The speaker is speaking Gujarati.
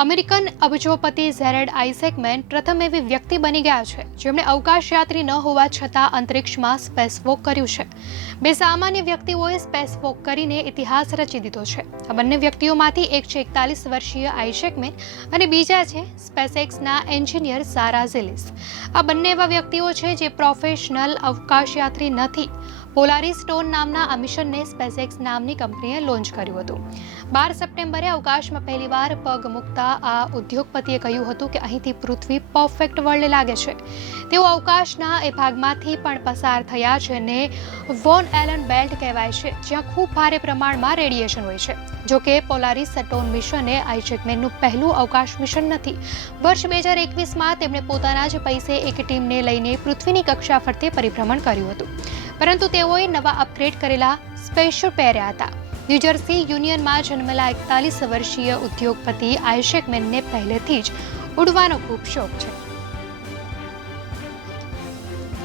અમેરિકન અબજોપતિ ઝેરેડ આઇઝેકમેન પ્રથમ એવી વ્યક્તિ બની ગયા છે જેમણે અવકાશયાત્રી ન હોવા છતાં અંતરિક્ષમાં સ્પેસવોક કર્યું છે. બે સામાન્ય વ્યક્તિઓએ સ્પેસવોક કરીને ઇતિહાસ રચી દીધો છે. આ બંને વ્યક્તિઓમાંથી એક છે 41 વર્ષીય આઇઝેકમેન અને બીજા છે સ્પેસએક્સના એન્જિનિયર સારા ઝિલિસ. આ બંને એવા વ્યક્તિઓ છે જે પ્રોફેશનલ અવકાશયાત્રી નથી. પોલારિસ સ્ટોન નામના આ મિશનને સ્પેસએક્સ નામની કંપનીએ લોન્ચ કર્યું હતું. 12 સપ્ટેમ્બરે અવકાશમાં પહેલીવાર પગ મૂકતા આ ઉદ્યોગપતિએ કહ્યું હતું કે અહીંથી પૃથ્વી પરફેક્ટ વર્લ્ડ લાગે છે. તેઓ અવકાશના એ ભાગમાંથી પણ પસાર થયા છે અને વોન એલન બેલ્ટ કહેવાય છે જ્યાં ખૂબ ભારે પ્રમાણમાં રેડિયેશન હોય છે. જોકે પોલારિસ સ્ટોન મિશન એ આઇઝેકમેનનું પહેલું અવકાશ મિશન નથી. વર્ષ 2021માં તેમણે પોતાના જ પૈસે એક ટીમને લઈને પૃથ્વીની કક્ષા ફરતે પરિભ્રમણ કર્યું હતું, પરંતુ તેઓએ નવા અપગ્રેડ કરેલા સ્પેસશૂટ પહેર્યા હતા. ન્યૂજર્સી યુનિયનમાં જન્મેલા 41 વર્ષીય ઉદ્યોગપતિ આઇઝેકમેનને પહેલેથી જ ઉડવાનો ખૂબ શોખ છે.